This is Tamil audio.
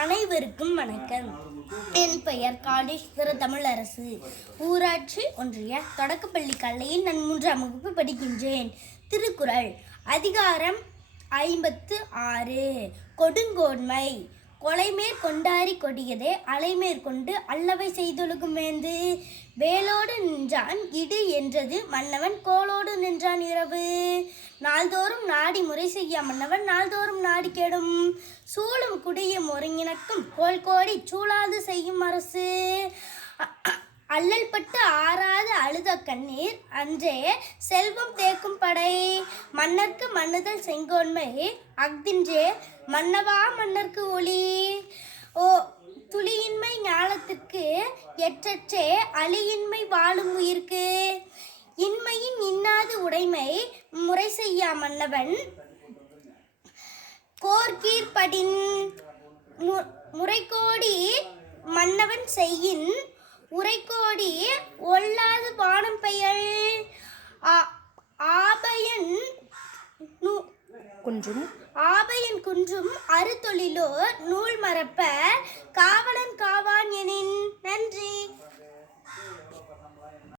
அனைவருக்கும் வணக்கம். என் பெயர் காடேஸ்வர தமிழரசு. ஊராட்சி ஒன்றிய தொடக்கப்பள்ளி கல்லையில் நான் மூன்றாம் வகுப்பு படிக்கின்றேன். திருக்குறள் அதிகாரம் ஐம்பத்து ஆறு. கொடுங்கோன்மை. கொலைமேற் கொண்டாரி கொடியதே அலைமேற்கொண்டு அல்லவை செய்தொழுகும் வேந்து வேலோடு நின்றான் இடு என்றது மன்னவன் கோலோடு நின்றான் இரவு. நாள்தோறும் நாடி முறை செய்ய மன்னவன் நாள்தோறும் நாடி கெடும். சூழும் குடியும் ஒருங்கிணக்கும் கோல் கோடி சூழாது செய்யும் அரசு. அ- ஆறா அல்லல் கண்ணீர் அன்றே செல்வம் தேக்கும் படை. மன்னர்க்கு மன்னுதல் செங்கோன்மை அஃதின்றே மன்னவா மன்னர்க்கு ஒளி. ஓ துளியின்மை ஞானத்துக்கு எற்றற்றே அழியின்மை வாழும் உயிர்க்கு. இன்மையின் இன்னாது உடைமை முறை செய்யா மன்னவன். போர்கீர்படின் முறைகோடி மன்னவன் செய்யின் உரைக்கோடி ஒல்லாது வானம் பெயல் ஆபயன் குன்றும். ஆபயன் குன்றும் அறுதொழிலோ நூல் மறப்ப